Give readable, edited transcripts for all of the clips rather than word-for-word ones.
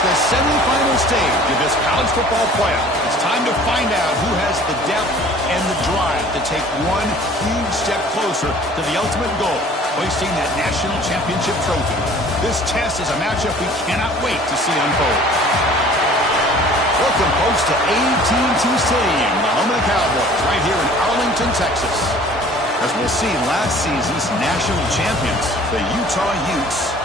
The semifinal stage of this college football playoff. It's time to find out who has the depth and the drive to take one huge step closer to the ultimate goal, hoisting that national championship trophy. This test is a matchup we cannot wait to see unfold. Welcome, folks, to AT&T Stadium, the home of the Cowboys, right here in Arlington, Texas. As we'll see, last season's national champions, the Utah Utes,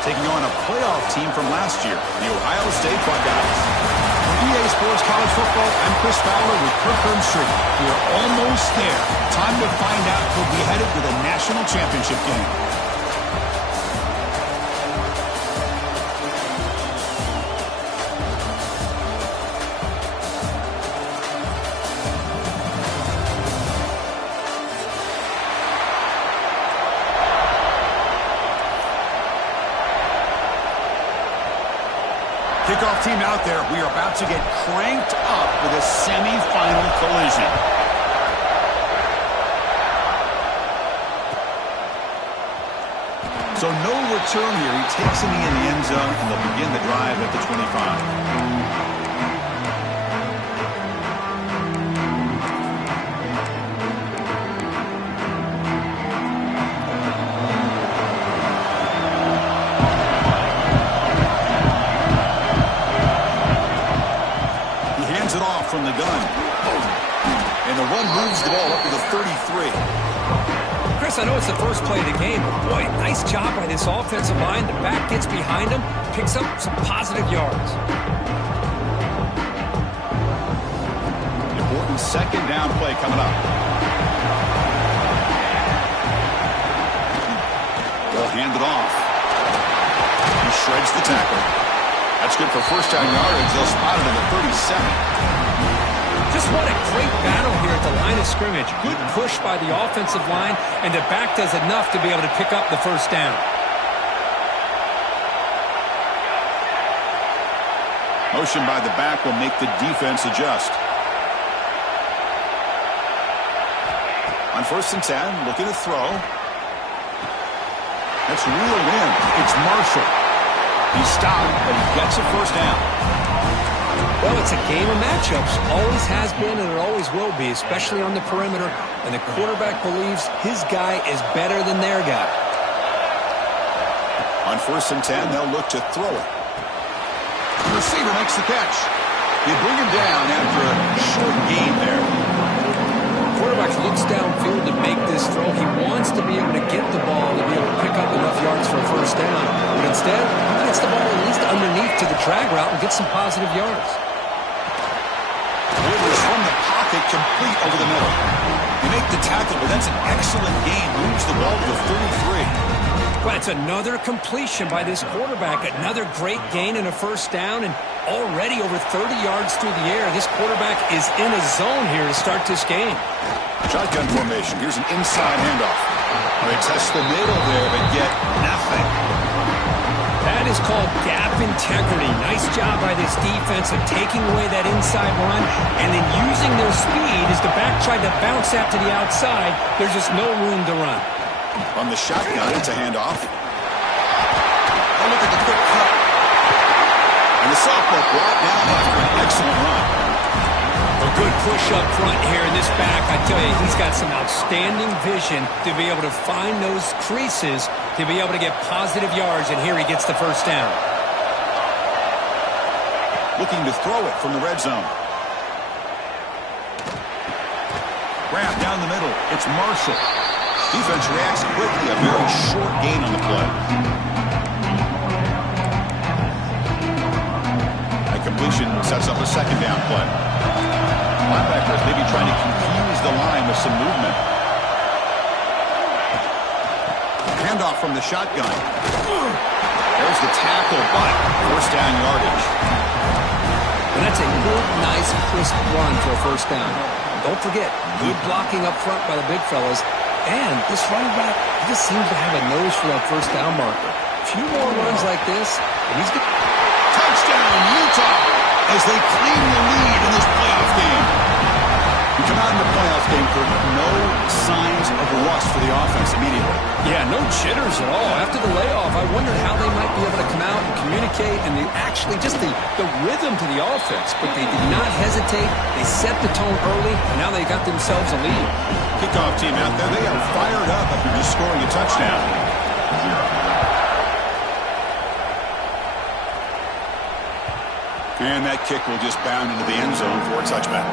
taking on a playoff team from last year, the Ohio State Buckeyes. For EA Sports College Football, I'm Chris Fowler with Kirk Herbstreit. We are almost there. Time to find out who'll be headed to the national championship game. Kickoff team out there. We are about to get cranked up with a semi-final collision. So no return here. He takes it in the end zone, and they'll begin the drive at the 25. From the gun. And the run moves the ball up to the 33. Chris, I know it's the first play of the game, but boy, nice job by this offensive line. The back gets behind him, picks up some positive yards. Important second down play coming up. They'll hand it off. He shreds the tackle. That's good for first down yardage. They'll spot it at the 37. Just what a great battle here at the line of scrimmage. Good push by the offensive line, and the back does enough to be able to pick up the first down. Motion by the back will make the defense adjust. On 1st and 10, looking to throw. That's reeled in. It's Marshall. He stopped, but he gets a first down. Well, it's a game of matchups. Always has been and it always will be, especially on the perimeter. And the quarterback believes his guy is better than their guy. On 1st and 10, they'll look to throw it. The receiver makes the catch. You bring him down after a short gain there. Quarterback looks downfield to make this throw. He wants to be able to get the ball to be able to pick up enough yards for a first down. But instead, he gets the ball at least underneath to the drag route and gets some positive yards. Delivers from the pocket, complete over the middle. You make the tackle, but that's an excellent gain. Moves the ball to the 33. But it's another completion by this quarterback. Another great gain and a first down, and already over 30 yards through the air. This quarterback is in a zone here to start this game. Shotgun formation. Here's an inside handoff. They test the middle there, but get nothing. That is called gap integrity. Nice job by this defense of taking away that inside run and then using their speed as the back tried to bounce out to the outside. There's just no room to run. On the shotgun, it's a handoff. Oh, look at the quick cut. And the sophomore brought down after an excellent run. The A good push up front here in this back. I tell you, he's got some outstanding vision to be able to find those creases to be able to get positive yards, and here he gets the first down. Looking to throw it from the red zone. Grab down the middle. It's Marshall. Defense reacts quickly. A very short gain on the play. That completion sets up a second down play. Linebackers maybe trying to confuse the line with some movement. Handoff from the shotgun. There's the tackle, but first down yardage. And that's a good, nice, crisp run for a first down. Don't forget, good blocking up front by the big fellas. And this running back, he just seems to have a nose for that first down marker. A few more runs like this, and he's going to... Touchdown, Utah, as they claim the lead in this playoff game. We come out in the playoff game for no signs of rust for the offense immediately. Yeah, no jitters at all. After the layoff, I wondered how they might be able to come out and communicate and actually just the rhythm to the offense. But they did not hesitate. They set the tone early, and now they got themselves a lead. Kickoff team out there, they are fired up after just scoring a touchdown. And that kick will just bound into the end zone for a touchback.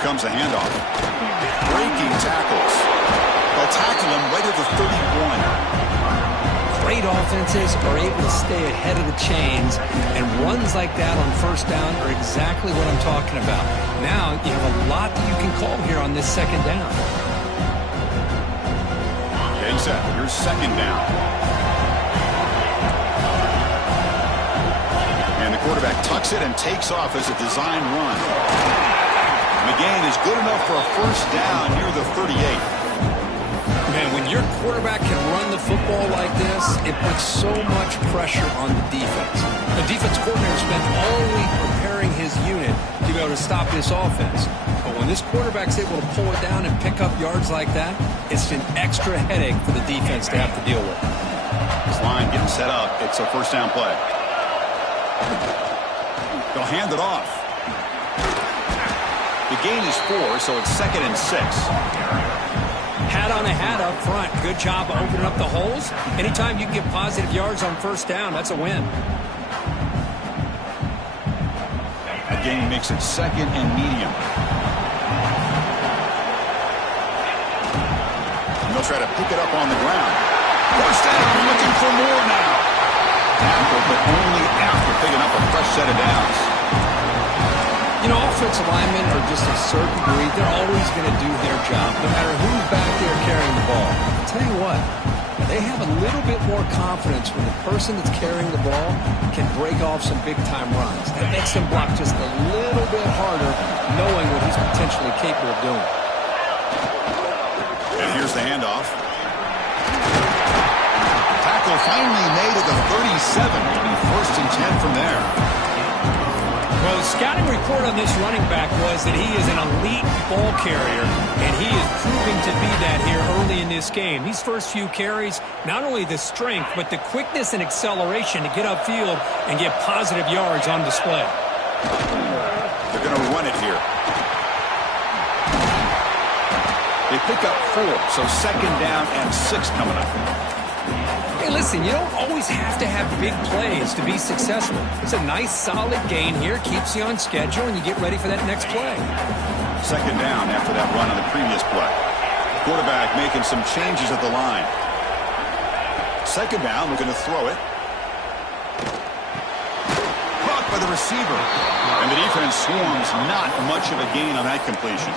Comes a handoff. Breaking tackles. They'll tackle him right at the 31. Great offenses are able to stay ahead of the chains, and runs like that on first down are exactly what I'm talking about. Now you have a lot that you can call here on this second down. Okay, set. Here's second down. And the quarterback tucks it and takes off as a design run. McGain is good enough for a first down near the 38. Man, when your quarterback can run the football like this, it puts so much pressure on the defense. The defense coordinator spent all week preparing his unit to be able to stop this offense. But when this quarterback's able to pull it down and pick up yards like that, it's an extra headache for the defense to have to deal with. This line getting set up. It's a first down play. They'll hand it off. The gain is 4, so it's 2nd and 6. Hat on a hat up front. Good job of opening up the holes. Anytime you can get positive yards on first down, that's a win. The gain makes it 2nd and medium. And they'll try to pick it up on the ground. First down, we're looking for more now. Tackle, but only after picking up a fresh set of downs. You know, offensive linemen are just a certain breed. They're always going to do their job, no matter who's back there carrying the ball. I'll tell you what, they have a little bit more confidence when the person that's carrying the ball can break off some big-time runs. That makes them block just a little bit harder, knowing what he's potentially capable of doing. And here's the handoff. Tackle finally made at the 37. It'll be 1st and 10 from there. Well, the scouting report on this running back was that he is an elite ball carrier, and he is proving to be that here early in this game. These first few carries, not only the strength, but the quickness and acceleration to get upfield and get positive yards on display. They're going to run it here. They pick up 4, so 2nd down and 6 coming up. Hey, listen, you don't always have to have big plays to be successful. It's a nice, solid gain here, keeps you on schedule, and you get ready for that next play. 2nd down after that run on the previous play. Quarterback making some changes at the line. 2nd down, looking to throw it. Caught by the receiver. And the defense swarms, not much of a gain on that completion.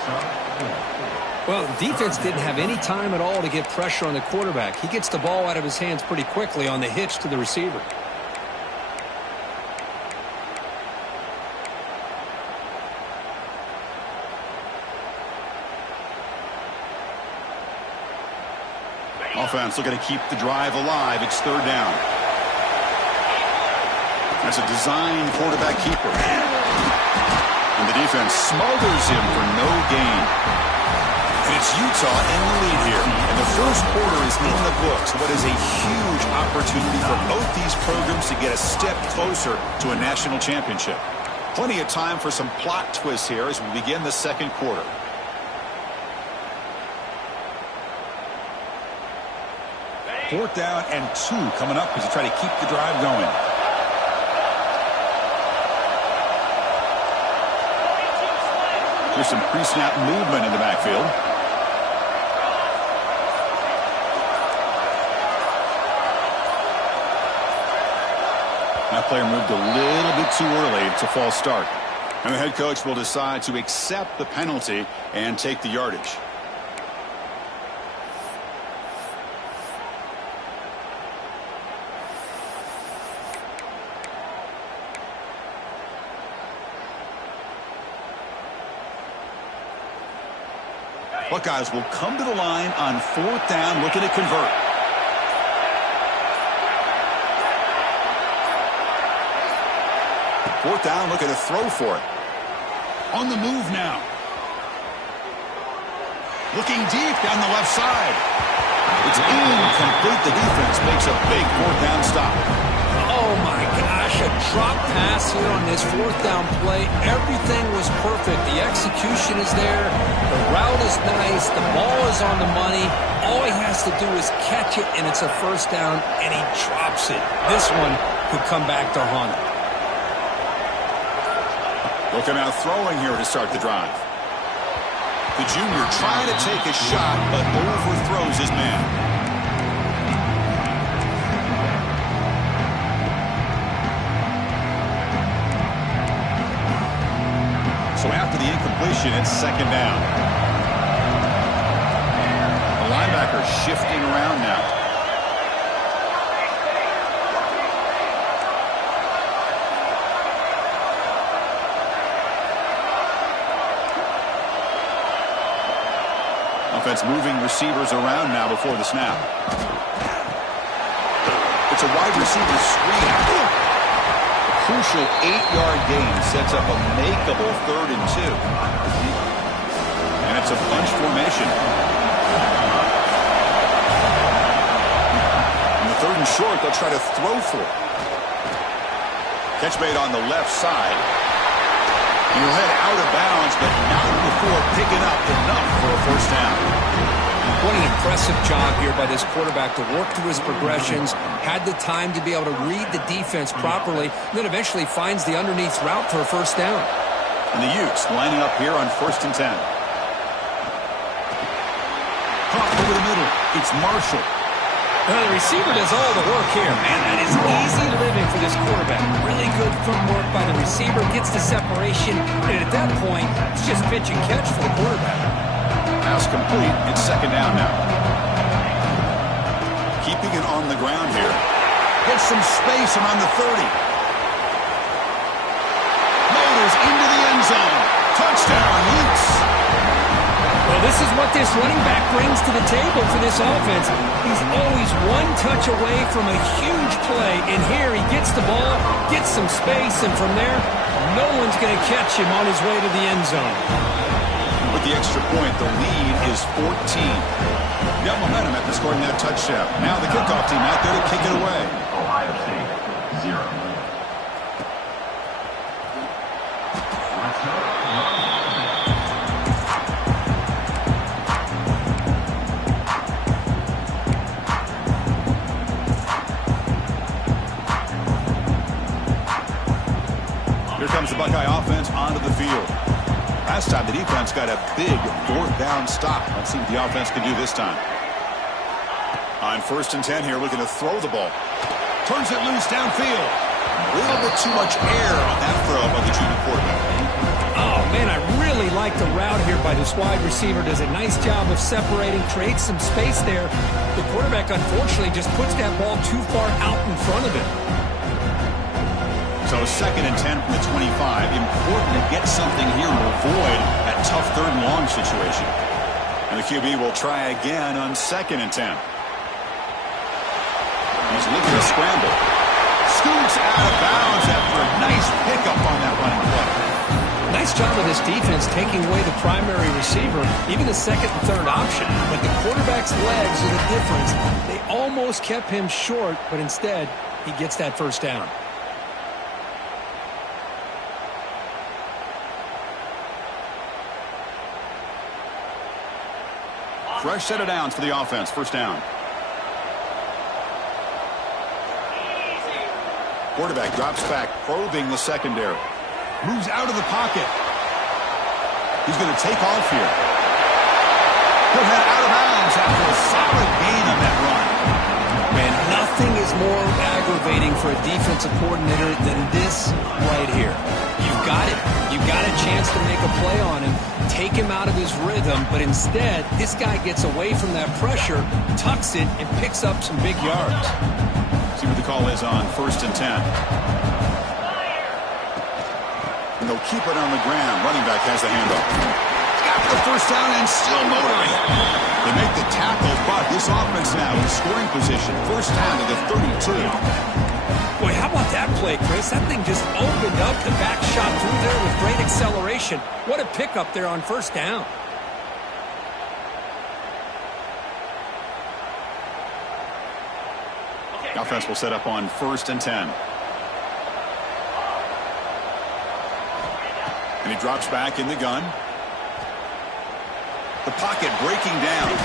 Well, the defense didn't have any time at all to get pressure on the quarterback. He gets the ball out of his hands pretty quickly on the hitch to the receiver. defense looking to keep the drive alive. It's third down. That's a designed quarterback keeper. And the defense smothers him for no gain. And it's Utah in the lead here. And the first quarter is in the books. What is a huge opportunity for both these programs to get a step closer to a national championship. Plenty of time for some plot twists here as we begin the second quarter. Fourth down and 2 coming up as you try to keep the drive going. Here's some pre-snap movement in the backfield. That player moved a little bit too early. It's a false start. And the head coach will decide to accept the penalty and take the yardage. Buckeyes will come to the line on fourth down, looking to convert. Fourth down, looking to throw for it. On the move now. Looking deep down the left side. It's incomplete. The defense makes a big fourth down stop. Oh, my gosh, a drop pass here on this fourth down play. Everything was perfect. The execution is there. The route is nice. The ball is on the money. All he has to do is catch it, and it's a first down, and he drops it. This one could come back to haunt him. Looking out throwing here to start the drive. The junior trying to take a shot, but overthrows his man. So after the incompletion, it's second down. The linebacker shifting around now. Offense moving receivers around now before the snap. It's a wide receiver screen. Crucial 8-yard gain sets up a makeable 3rd and 2. And it's a bunch formation. In the 3rd and short, they'll try to throw for it. Catch made on the left side. He'll head out of bounds, but not before picking up enough for a first down. What an impressive job here by this quarterback to work through his progressions, had the time to be able to read the defense properly, and then eventually finds the underneath route for a first down. And the Utes lining up here on 1st and 10. Caught over the middle. It's Marshall. Well, the receiver does all the work here. Man, that is easy living for this quarterback. Really good footwork by the receiver, gets the separation, and at that point, it's just pitch and catch for the quarterback. Pass complete. It's second down now. Keeping it on the ground here. Gets some space around the 30. Motors into the end zone. Touchdown, Utes. Well, this is what this running back brings to the table for this offense. He's always one touch away from a huge play, and here he gets the ball, gets some space, and from there, no one's going to catch him on his way to the end zone. With the extra point, the lead is 14. Got momentum after scoring that touchdown. Now the kickoff team out there to kick it away. Ohio State, 0. Here comes the Buckeye offense onto the field. Last time the defense got a big fourth down stop. Let's see what the offense can do this time. On 1st and 10 here, looking to throw the ball. Turns it loose downfield. A little bit too much air on that throw by the junior quarterback. Oh, man, I really like the route here by this wide receiver. Does a nice job of separating, creates some space there. The quarterback, unfortunately, just puts that ball too far out in front of him. So 2nd and 10 from the 25. Important to get something here to avoid that tough 3rd and long situation. And the QB will try again on 2nd and 10. He's looking to scramble. Scoots out of bounds after a nice pickup on that running play. Nice job of this defense taking away the primary receiver, even the second and third option. But the quarterback's legs are the difference. They almost kept him short, but instead, he gets that first down. Fresh set of downs for the offense. First down. Quarterback drops back, probing the secondary. Moves out of the pocket. He's going to take off here. He'll head out of bounds after a solid gain on that run. Man, nothing is more aggravating for a defensive coordinator than this right here. You've got it. You've got a chance to make a play on him, take him out of his rhythm, but instead, this guy gets away from that pressure, tucks it, and picks up some big yards. See what the call is on 1st and 10. And they'll keep it on the ground. Running back has the handoff. Got the first down and still motoring. They make the tackle, but this offense now in scoring position. First down to the 32. Boy, how about that play, Chris? That thing just opened up. The back shot through there with great acceleration. What a pickup there on first down. The offense will set up on 1st and 10. And he drops back in the gun. The pocket breaking down.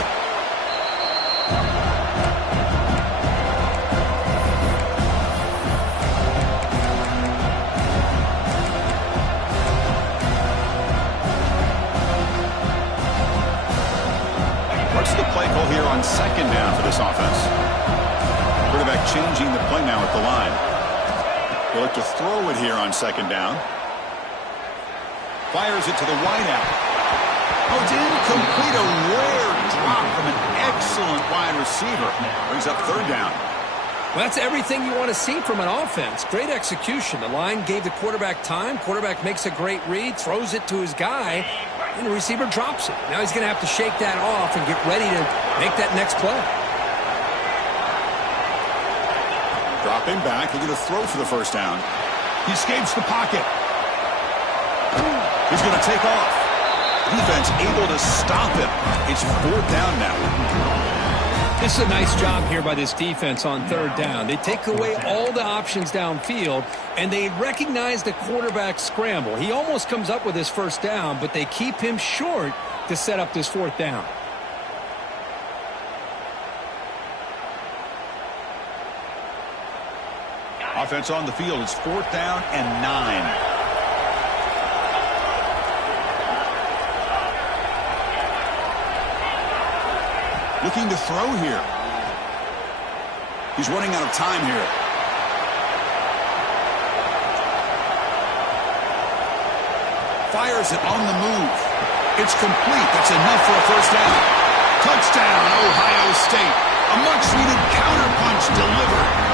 What's the play call here on 2nd down for this offense? Quarterback changing the play now at the line. He'll look to throw it here on 2nd down. Fires it to the wideout. Oh, it's incomplete. A rare drop from an excellent wide receiver. Brings up 3rd down. Well, that's everything you want to see from an offense. Great execution. The line gave the quarterback time. Quarterback makes a great read, throws it to his guy, and the receiver drops it. Now he's going to have to shake that off and get ready to make that next play. Dropping back. He's going to throw for the first down. He escapes the pocket. He's going to take off. Defense able to stop him. It's 4th down now. This is a nice job here by this defense on 3rd down. They take away all the options downfield, and they recognize the quarterback scramble. He almost comes up with his first down, but they keep him short to set up this 4th down. Offense on the field. It's 4th down and 9. Looking to throw here. He's running out of time here. Fires it on the move. It's complete. That's enough for a first down. Touchdown, Ohio State. A much-needed counterpunch delivered.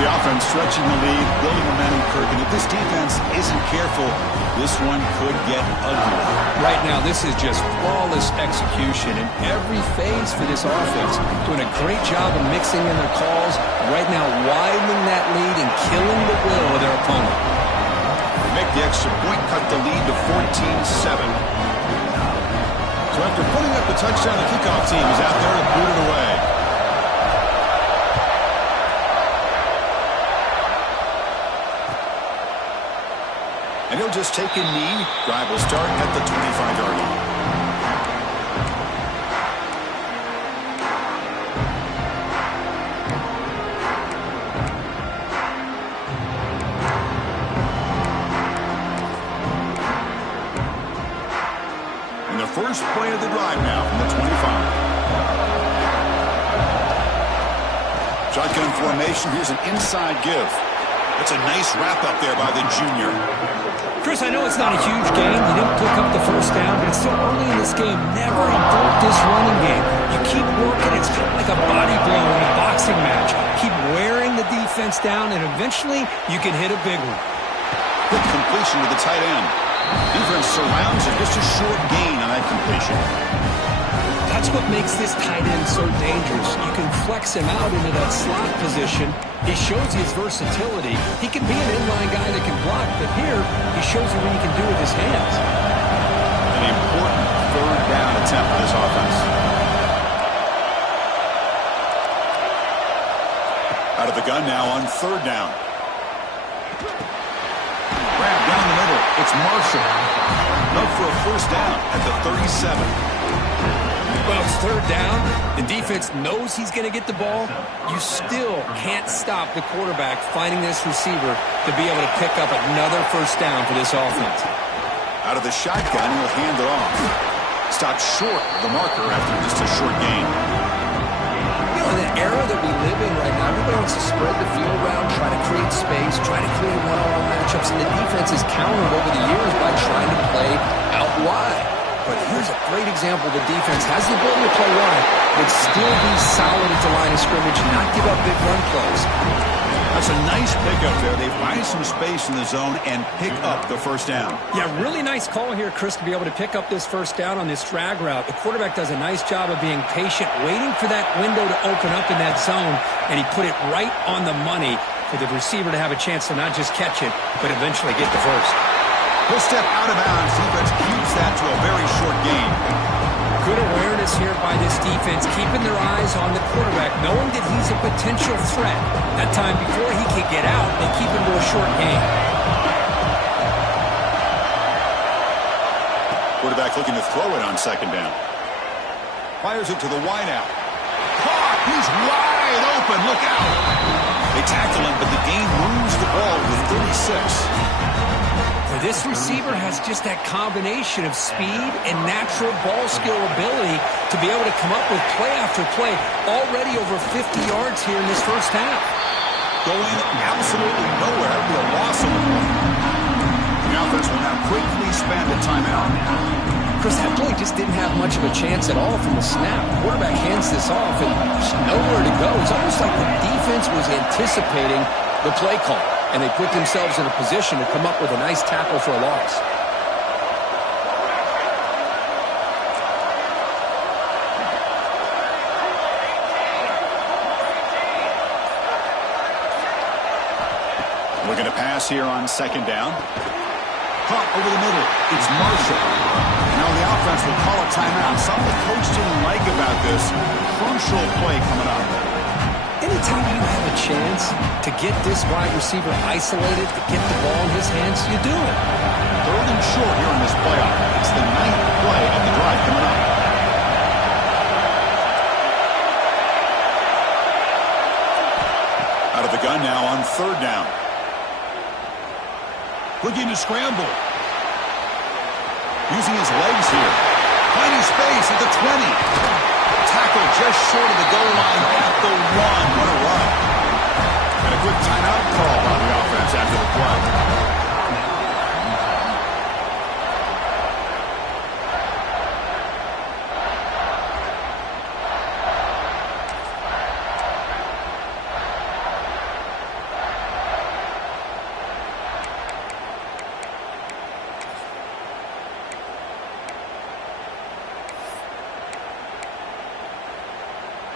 The offense stretching the lead, building momentum, Kirk. And if this defense isn't careful, this one could get ugly. Right now, this is just flawless execution in every phase for this offense. Doing a great job of mixing in their calls. Right now, widening that lead and killing the will of their opponent. They make the extra point, cut the lead to 14-7. So after putting up the touchdown, the kickoff team is out there to boot it away. And he'll just take a knee. Drive will start at the 25-yard line. And the first play of the drive now from the 25. Shotgun formation. Here's an inside give. That's a nice wrap-up there by the junior. Chris, I know it's not a huge game. You didn't pick up the first down, but it's still early in this game. Never invert this running game. You keep working. It's kind of like a body blow in a boxing match. Keep wearing the defense down, and eventually you can hit a big one. Quick completion to the tight end. Defense surrounds it. Just a short gain on that completion. That's what makes this tight end so dangerous. You can flex him out into that slot position. He shows his versatility. He can be an inline guy that can block, but here he shows you what he can do with his hands. An important third down attempt for this offense. Out of the gun now on third down. Grab down the middle. It's Marshall. Up for a first down at the 37. Well, it's third down. The defense knows he's going to get the ball. You still can't stop the quarterback finding this receiver to be able to pick up another first down for this offense. Out of the shotgun, he'll hand it off. Stopped short of the marker after just a short gain. You know, in the era that we live in right now, everybody wants to spread the field around, try to create space, try to create one-on-one matchups, and the defense has countered over the years by trying to play out wide. But here's a great example. The defense has the ability to play wide, but still be solid at the line of scrimmage and not give up big run plays. That's a nice pickup there. They find some space in the zone and pick up the first down. Yeah, really nice call here, Chris, to be able to pick up this first down on this drag route. The quarterback does a nice job of being patient, waiting for that window to open up in that zone, and he put it right on the money for the receiver to have a chance to not just catch it, but eventually get the first. He'll step out of bounds. Defense keeps that to a very short gain. Good awareness here by this defense, keeping their eyes on the quarterback, knowing that he's a potential threat. That time before he could get out, they keep him to a short gain. Quarterback looking to throw it on second down. Fires it to the wideout. Caught! He's wide open. Look out! They tackle him, but the game moves the ball with 36. This receiver has just that combination of speed and natural ball skill ability to be able to come up with play after play, already over 50 yards here in this first half. Going absolutely nowhere. It'll be a loss of the ball. The offense will now quickly spend a timeout. Chris, that play just didn't have much of a chance at all from the snap. The quarterback hands this off and there's nowhere to go. It's almost like the defense was anticipating the play call, and they put themselves in a position to come up with a nice tackle for a loss. Looking to pass here on second down. Caught over the middle. It's Marshall. Now the offense will call a timeout. Something the coach didn't like about this. Crucial play coming up. Anytime you have a chance to get this wide receiver isolated, to get the ball in his hands, you do it. Third and short here in this playoff. It's the 9th play of the drive coming up. Out of the gun now on third down. Looking to scramble. Using his legs here. Finding space at the 20. Tackle just short of the goal line at the 1. What a run. And a quick timeout call by the offense after the play.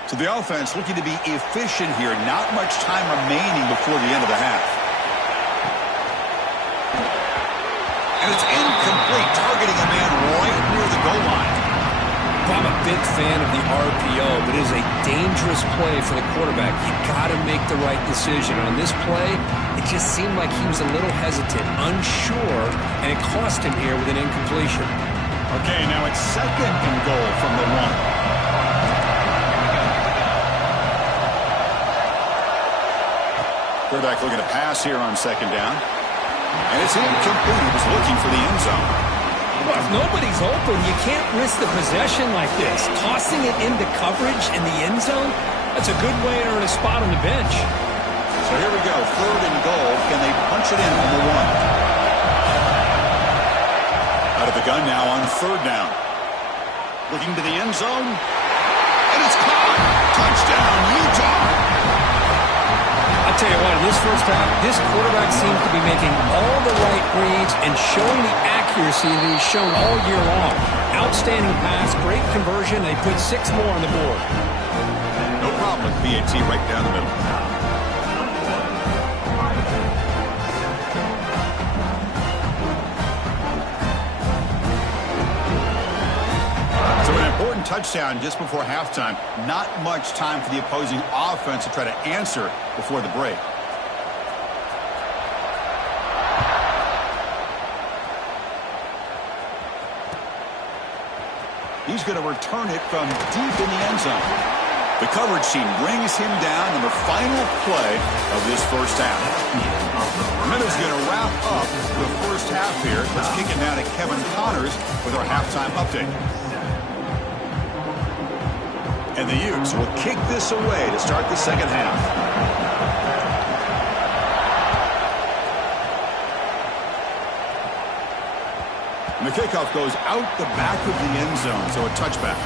So the offense looking to be efficient here. Not much time remaining before the end of the half. And it's incomplete, targeting a man right near the goal line. I'm a big fan of the RPO, but it is a dangerous play for the quarterback. You got to make the right decision. On this play, it just seemed like he was a little hesitant, unsure, and it cost him here with an incompletion. Okay, now it's second and goal from the 1. Quarterback looking to pass here on second down. And it's incomplete. He was looking for the end zone. Well, if nobody's open, you can't risk the possession like this. Tossing it into coverage in the end zone, that's a good way to earn a spot on the bench. So here we go, third and goal. Can they punch it in from the 1? Out of the gun now on third down. Looking to the end zone. And it's caught. Touchdown, Utah. I'll tell you what, in this first half, this quarterback seems to be making all the right reads and showing the accuracy that he's shown all year long. Outstanding pass, great conversion. They put 6 more on the board. No problem with BAT right down the middle. So an important touchdown just before halftime. Not much time for the opposing offense to try to answer before the break. He's going to return it from deep in the end zone. The coverage team brings him down in the final play of this first half. Minutes going to wrap up the first half here. Let's kick it now to Kevin Connors with our halftime update. And the Utes will kick this away to start the second half. And the kickoff goes out the back of the end zone, so a touchback.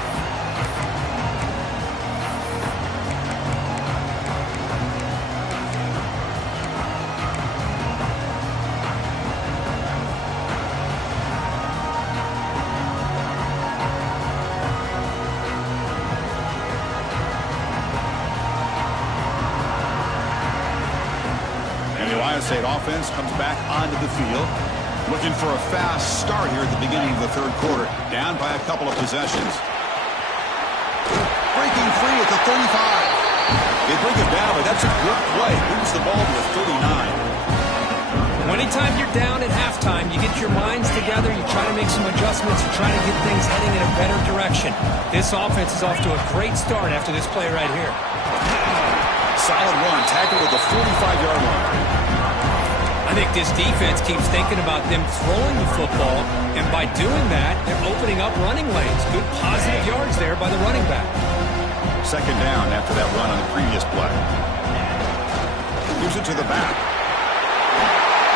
And the Ohio State offense comes back onto the field. Looking for a fast start here at the beginning of the third quarter. Down by a couple of possessions. Breaking free at the 35. They bring it down, but that's a good play. Moves the ball to the 39. Anytime you're down at halftime, you get your minds together, you try to make some adjustments, you try to get things heading in a better direction. This offense is off to a great start after this play right here. Solid run, tackled at the 45-yard line. I think this defense keeps thinking about them throwing the football, and by doing that, they're opening up running lanes. Good positive yards there by the running back. Second down after that run on the previous play. Gives it to the back.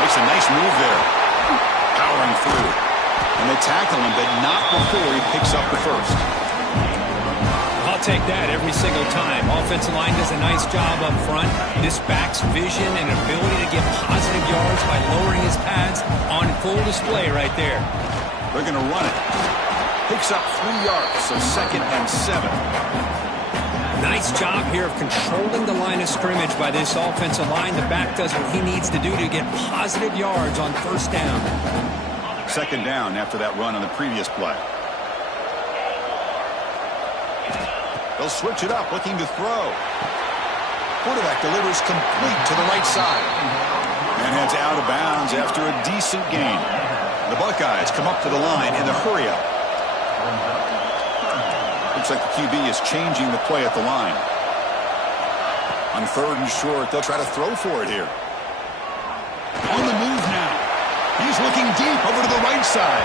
Makes a nice move there. Powering through. And they tackle him, but not before he picks up the first. I'll take that every single time. Offensive line does a nice job up front. This back's vision and ability to get positive yards by lowering his pads on full display right there. They're going to run it. Picks up 3 yards, so 2nd and 7. Nice job here of controlling the line of scrimmage by this offensive line. The back does what he needs to do to get positive yards on first down. Second down after that run on the previous play. They'll switch it up, looking to throw. Quarterback delivers complete to the right side. And heads out of bounds after a decent gain. The Buckeyes come up to the line in the hurry-up. Looks like the QB is changing the play at the line. On 3rd and short, they'll try to throw for it here. On the move now. He's looking deep over to the right side.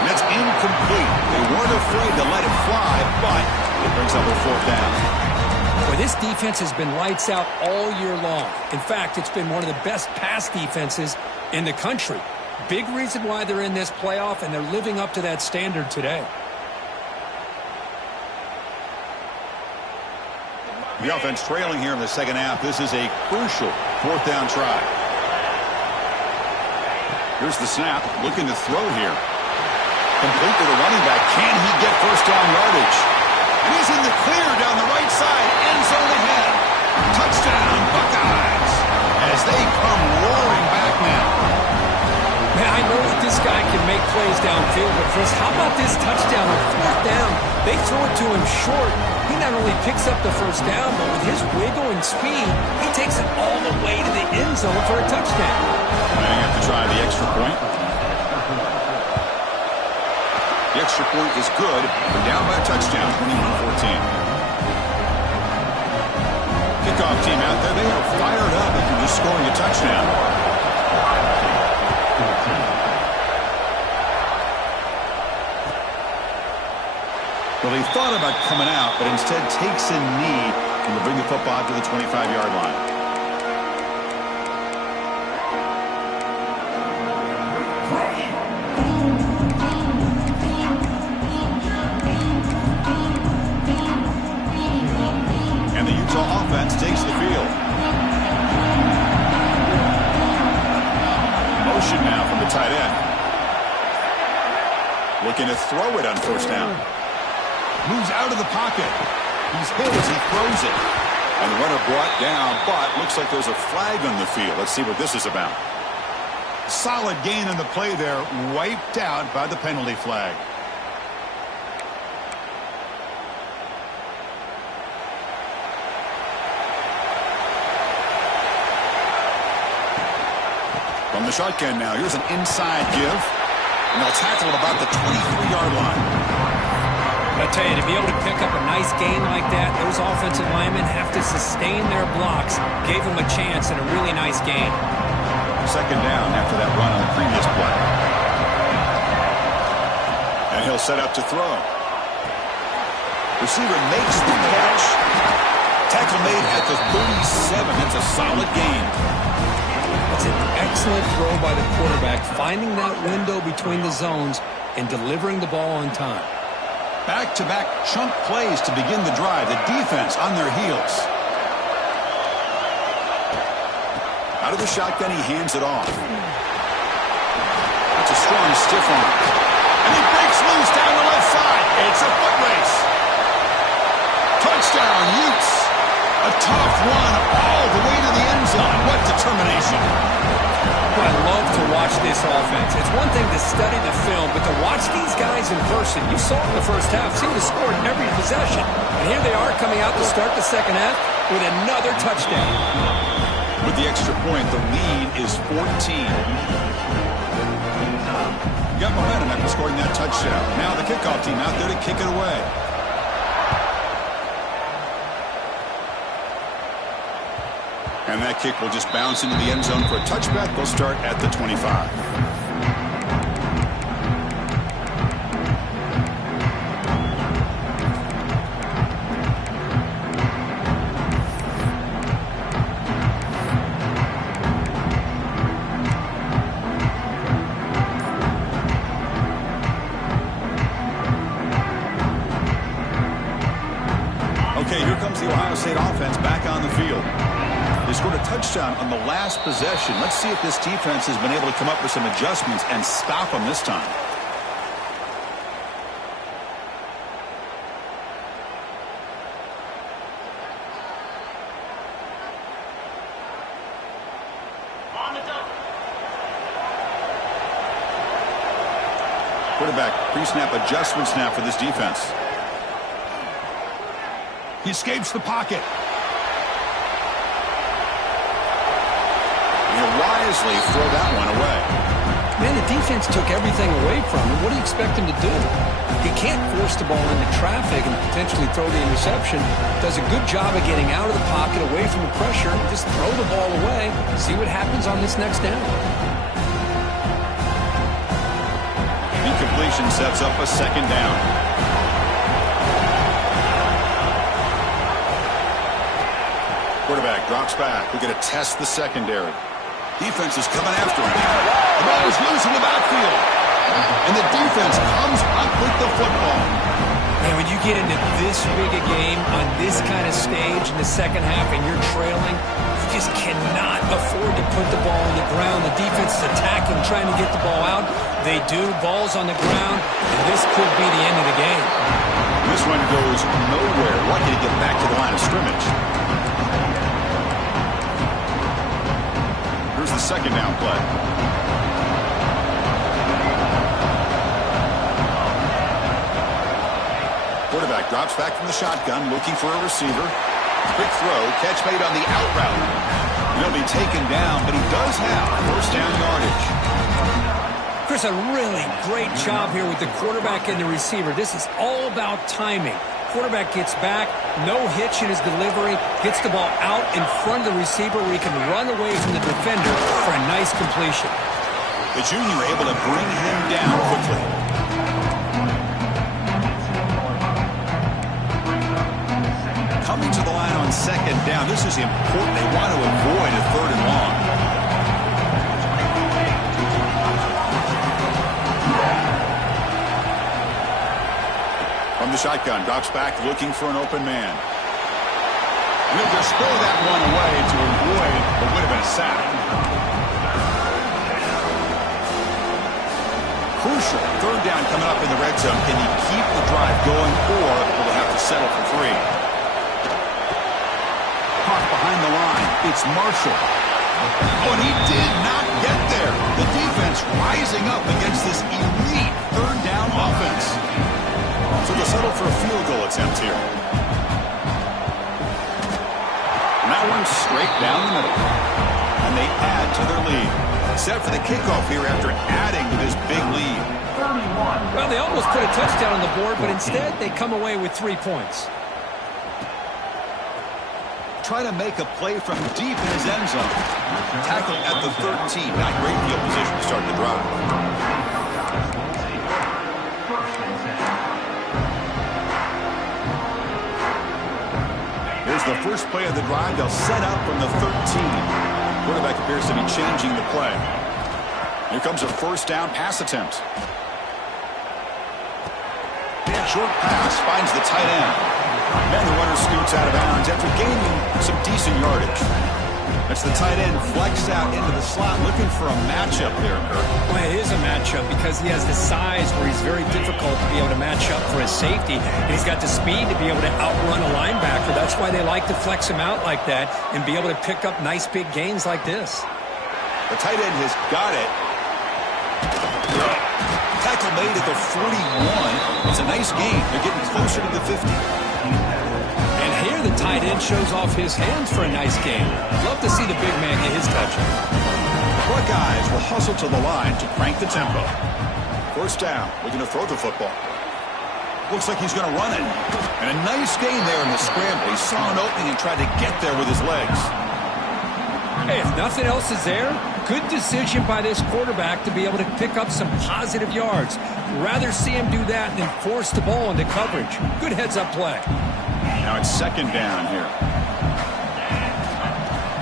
And that's incomplete. They weren't afraid to let it fly, but it brings up a 4th down. Boy, this defense has been lights out all year long. In fact, it's been one of the best pass defenses in the country. Big reason why they're in this playoff, and they're living up to that standard today. The offense trailing here in the second half. This is a crucial 4th down try. Here's the snap, looking to throw here. Complete to the running back. Can he get first down yardage? And he's in the clear down the right side. End zone ahead. Touchdown, Buckeyes. As they come roaring back now. Man, I know that this guy can make plays downfield, but Chris, how about this touchdown on 4th down? They throw it to him short. He not only picks up the first down, but with his wiggle and speed, he takes it all the way to the end zone for a touchdown. They have to try the extra point. The extra point is good. We're down by a touchdown, 21-14. Kickoff team out there, they are fired up after just scoring a touchdown. Well, he thought about coming out, but instead takes a knee and will bring the football to the 25-yard line. And the Utah offense takes the field. motion now from the tight end. Looking to throw it on first down. Moves out of the pocket. He's hit as he throws it. And the runner brought down, but looks like there's a flag on the field. Let's see what this is about. Solid gain on the play there, wiped out by the penalty flag. From the shotgun now, here's an inside give. And they'll tackle at about the 23-yard line. I tell you, to be able to pick up a nice gain like that, those offensive linemen have to sustain their blocks. Gave them a chance and a really nice gain. Second down after that run on the previous play. And he'll set up to throw. Receiver makes the catch. Tackle made at the 37. That's a solid gain. It's an excellent throw by the quarterback, finding that window between the zones and delivering the ball on time. Back-to-back chunk plays to begin the drive. The defense on their heels. Out of the shotgun, he hands it off. That's a strong stiff arm. And he breaks loose down the left side. It's a foot race. Touchdown, Utes. A tough one all the way to the end zone. What determination. I love to watch this offense. It's one thing to study the film, but to watch these guys in person, you saw in the first half, seemed to score in every possession. And here they are coming out to start the second half with another touchdown. With the extra point, the lead is 14. Got momentum after scoring that touchdown. Now the kickoff team out there to kick it away. And that kick will just bounce into the end zone for a touchback. They'll start at the 25. Okay, here comes the Ohio State offense back on the field. They scored a touchdown on the last possession. Let's see if this defense has been able to come up with some adjustments and stop them this time. Quarterback pre-snap adjustments now for this defense. He escapes the pocket. Wisely throw that one away. Man, the defense took everything away from him. What do you expect him to do? He can't force the ball into traffic and potentially throw the interception. Does a good job of getting out of the pocket, away from the pressure, and just throw the ball away. See what happens on this next down. Incompletion sets up a second down. Quarterback drops back. We're going to test the secondary. Defense is coming after him. The ball is loose in the backfield. And the defense comes up with the football. Man, when you get into this big a game on this kind of stage in the second half and you're trailing, you just cannot afford to put the ball on the ground. The defense is attacking, trying to get the ball out. They do. Ball's on the ground, and this could be the end of the game. This one goes nowhere. Lucky to get back to the line of scrimmage. Here's the second down play. Quarterback drops back from the shotgun, looking for a receiver. Quick throw, catch made on the out route. He'll be taken down, but he does have first down yardage. Chris, a really great job here with the quarterback and the receiver. This is all about timing. Quarterback gets back, no hitch in his delivery, gets the ball out in front of the receiver where he can run away from the defender for a nice completion. The junior able to bring him down quickly. Coming to the line on second down. This is important. They want to avoid a third and long. From the shotgun, drops back looking for an open man. And he'll just throw that one away to avoid what would have been a sack. Marshall. Third down coming up in the red zone. Can he keep the drive going, or will they have to settle for 3? Caught behind the line. It's Marshall. Oh, and he did not get there. The defense rising up against this elite third down offense. So they'll settle for a field goal attempt here. And that one's straight down the middle. And they add to their lead. Set for the kickoff here after adding to this big lead. Well, they almost put a touchdown on the board, but instead they come away with 3 points. Try to make a play from deep in his end zone. Tackle at the 13. Not great field position to start the drive. Here's the first play of the drive. They'll set up from the 13. Quarterback appears to be changing the play. Here comes a first down pass attempt. Short pass finds the tight end. And the runner scoots out of bounds after gaining some decent yardage. That's the tight end flexed out into the slot, looking for a matchup there, Kirk. Well, it is a matchup because he has the size where he's very difficult to be able to match up for his safety. And he's got the speed to be able to outrun a linebacker. That's why they like to flex him out like that and be able to pick up nice big gains like this. The tight end has got it. Tackle made at the 41. It's a nice gain. They're getting closer to the 50. And here the tight end shows off his hands for a nice gain. Love to see the big man get his touchdown. Buckeyes will hustle to the line to crank the tempo. First down. Looking to throw the football. Looks like he's going to run it. And a nice gain there in the scramble. He saw an opening and tried to get there with his legs. Hey, if nothing else is there, good decision by this quarterback to be able to pick up some positive yards. Rather see him do that than force the ball into coverage. Good heads-up play. Now it's second down here.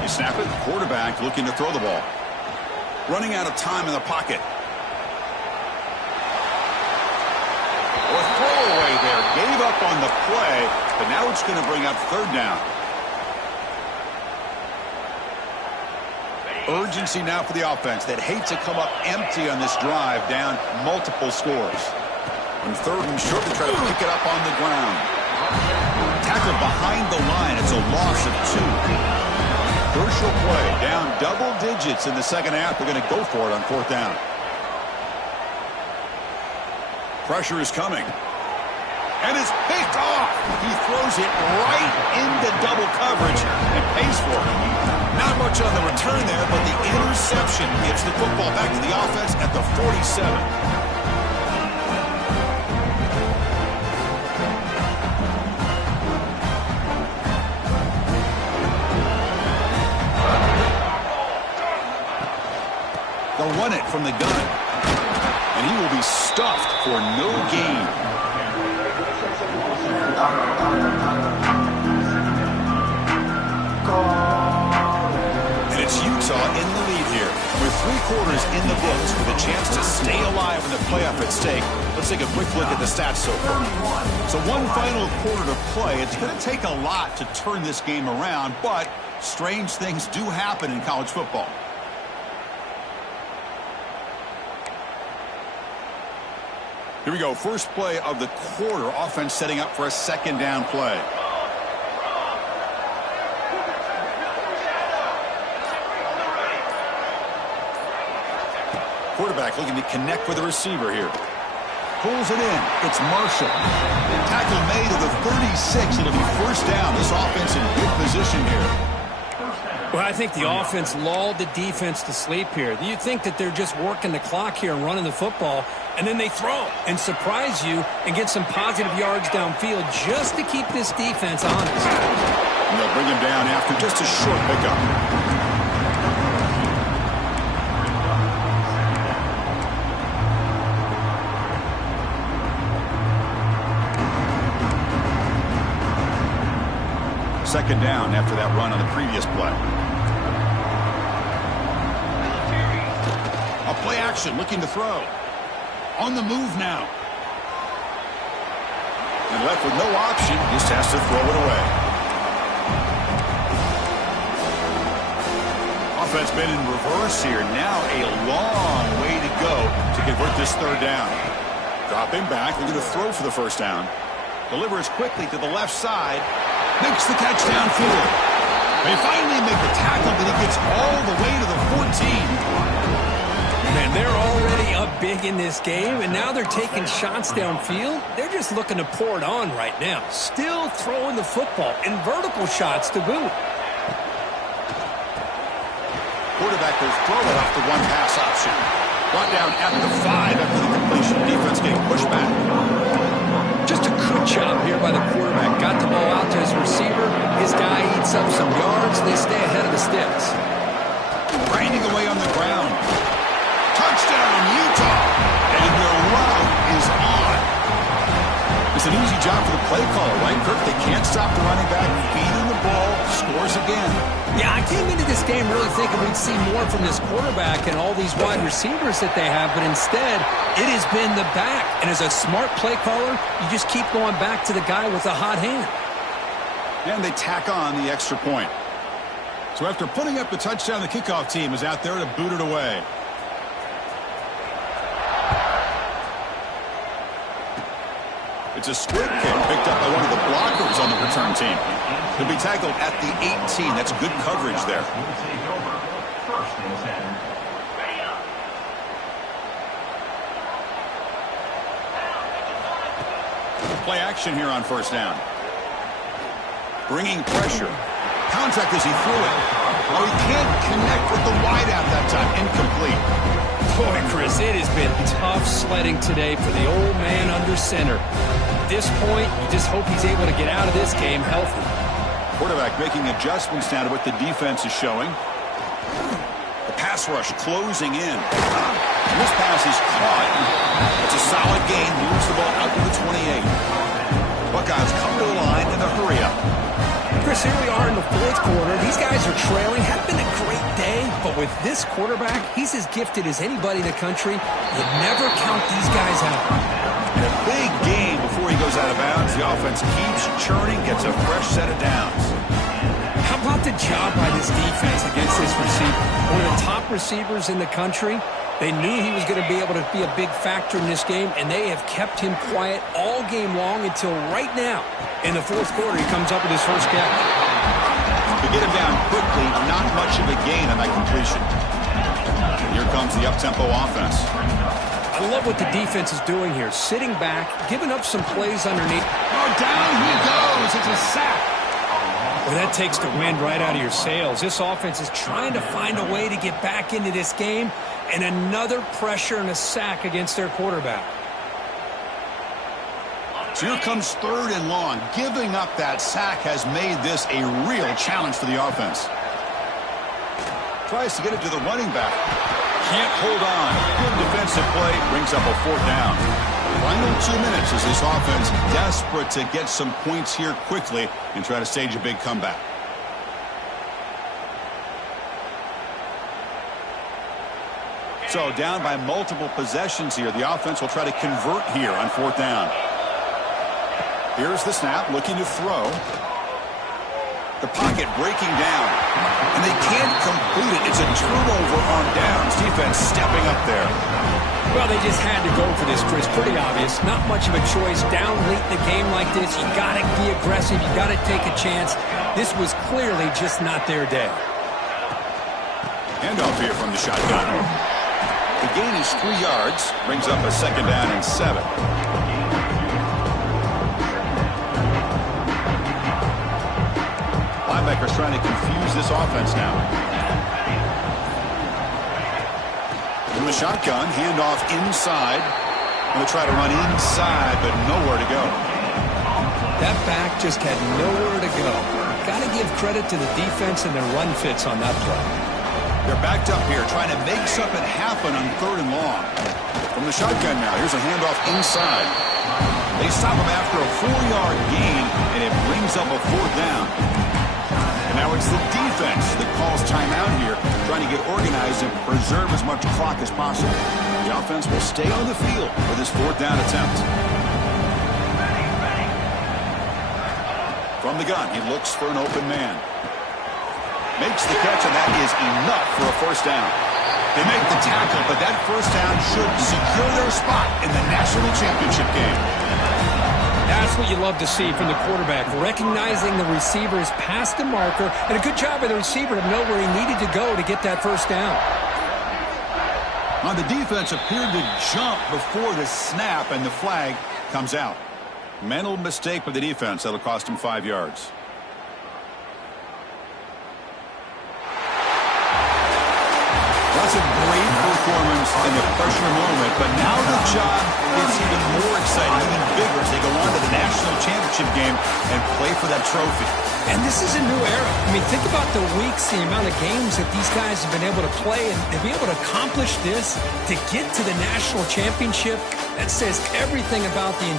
They snap it. Quarterback looking to throw the ball. Running out of time in the pocket. A throwaway there. Gave up on the play, but now it's going to bring up third down. Urgency now for the offense that hates to come up empty on this drive, down multiple scores. On third and short, to try to pick it up on the ground. Tackle behind the line. It's a loss of 2. Crucial play, down double digits in the second half. They're going to go for it on fourth down. Pressure is coming. And it's picked off. He throws it right into double coverage and pays for it. Not much on the return there, but the interception gives the football back to the offense at the 47. They'll run it from the gun. And he will be stuffed for no gain. And it's Utah in the lead here. With 3 quarters in the books with a chance to stay alive in the playoff at stake. Let's take a quick look at the stats so far. So one final quarter to play. It's going to take a lot to turn this game around, but strange things do happen in college football. Here we go. First play of the quarter. Offense setting up for a second down play. Quarterback looking to connect with the receiver here. Pulls it in. It's Marshall. Tackle made at the 36. It'll be first down. This offense in good position here. Well, I think the offense lulled the defense to sleep here. You think that they're just working the clock here and running the football, and then they throw and surprise you and get some positive yards downfield just to keep this defense honest. And they'll bring him down after just a short pickup. Second down after that run on the previous play. A play action looking to throw. On the move now. And left with no option, just has to throw it away. Offense been in reverse here. Now a long way to go to convert this third down. Dropping back, looking to throw for the first down. Delivers quickly to the left side. Makes the catch downfield. They finally make the tackle, but he gets all the way to the 14. Man, they're already up big in this game, and now they're taking shots downfield. They're just looking to pour it on right now. Still throwing the football, and vertical shots to boot. Quarterback will throw it off the one pass option. Brought down at the 5 after the completion. Defense getting pushed back. Just a good job here by the quarterback. Got the ball out to his receiver. His guy eats up some yards, and they stay ahead of the sticks. Grinding away on the ground. Touchdown, Utah! And their route is on. It's an easy job for the play caller, right, Kirk? They can't stop the running back, feeding the ball, scores again. Yeah, I came into this game really thinking we'd see more from this quarterback and all these wide receivers that they have, but instead, it has been the back. And as a smart play caller, you just keep going back to the guy with the hot hand. And they tack on the extra point. So after putting up the touchdown, the kickoff team is out there to boot it away. It's a squib kick picked up by one of the blockers on the return team. He'll be tackled at the 18. That's good coverage there. Play action here on first down. Bringing pressure. Contact as he threw it. Oh, he can't connect with the wideout that time. Incomplete. Boy, Chris, it has been tough sledding today for the old man under center. At this point, you just hope he's able to get out of this game healthy. Quarterback making adjustments now to what the defense is showing. The pass rush closing in. And this pass is caught. It's a solid gain. Moves the ball out to the 28. Buckeyes come to the line in the hurry up. Chris, here we are in the fourth quarter. These guys are trailing. Had been a great day, but with this quarterback, he's as gifted as anybody in the country. You never count these guys out. And a big game before he goes out of bounds. The offense keeps churning, gets a fresh set of downs. How about the job by this defense against this receiver? One of the top receivers in the country. They knew he was going to be able to be a big factor in this game, and they have kept him quiet all game long until right now. In the fourth quarter, he comes up with his first catch. To get him down quickly, not much of a gain on that completion. Here comes the up-tempo offense. I love what the defense is doing here. Sitting back, giving up some plays underneath. Oh, down he goes. It's a sack. Well, that takes the wind right out of your sails. This offense is trying to find a way to get back into this game, and another pressure and a sack against their quarterback. So here comes third and long. Giving up that sack has made this a real challenge for the offense. Tries to get it to the running back. Can't hold on. Good defensive play. Brings up a fourth down. Final 2 minutes as this offense desperate to get some points here quickly and try to stage a big comeback. So down by multiple possessions here. The offense will try to convert here on fourth down. Here's the snap, looking to throw. The pocket breaking down, and they can't complete it. It's a turnover on downs. Defense stepping up there. Well, they just had to go for this, Chris. Pretty obvious. Not much of a choice. Down late in the game like this, you got to be aggressive. You got to take a chance. This was clearly just not their day. Handoff here from the shotgun. The gain is 3 yards. Brings up a second down and 7. Linebackers trying to confuse this offense now. From the shotgun, handoff inside. Going to try to run inside, but nowhere to go. That back just had nowhere to go. Got to give credit to the defense and their run fits on that play. They're backed up here, trying to make something happen on third and long. From the shotgun now, here's a handoff inside. They stop him after a 4-yard gain, and it brings up a fourth down. And now it's the defense that calls timeout here, trying to get organized and preserve as much clock as possible. The offense will stay on the field for this fourth down attempt. From the gun, he looks for an open man. Makes the catch, and that is enough for a first down. They make the tackle, but that first down should secure their spot in the national championship game. That's what you love to see from the quarterback, recognizing the receiver's past the marker, and a good job by the receiver to know where he needed to go to get that first down. The defense appeared to jump before the snap, and the flag comes out. Mental mistake by the defense. That'll cost him 5 yards. That's a great performance in the pressure moment, but now the job is even more exciting, even bigger as they go on to the national championship game and play for that trophy. And this is a new era. I mean, think about the weeks, the amount of games that these guys have been able to play, and to be able to accomplish this, to get to the national championship, that says everything about the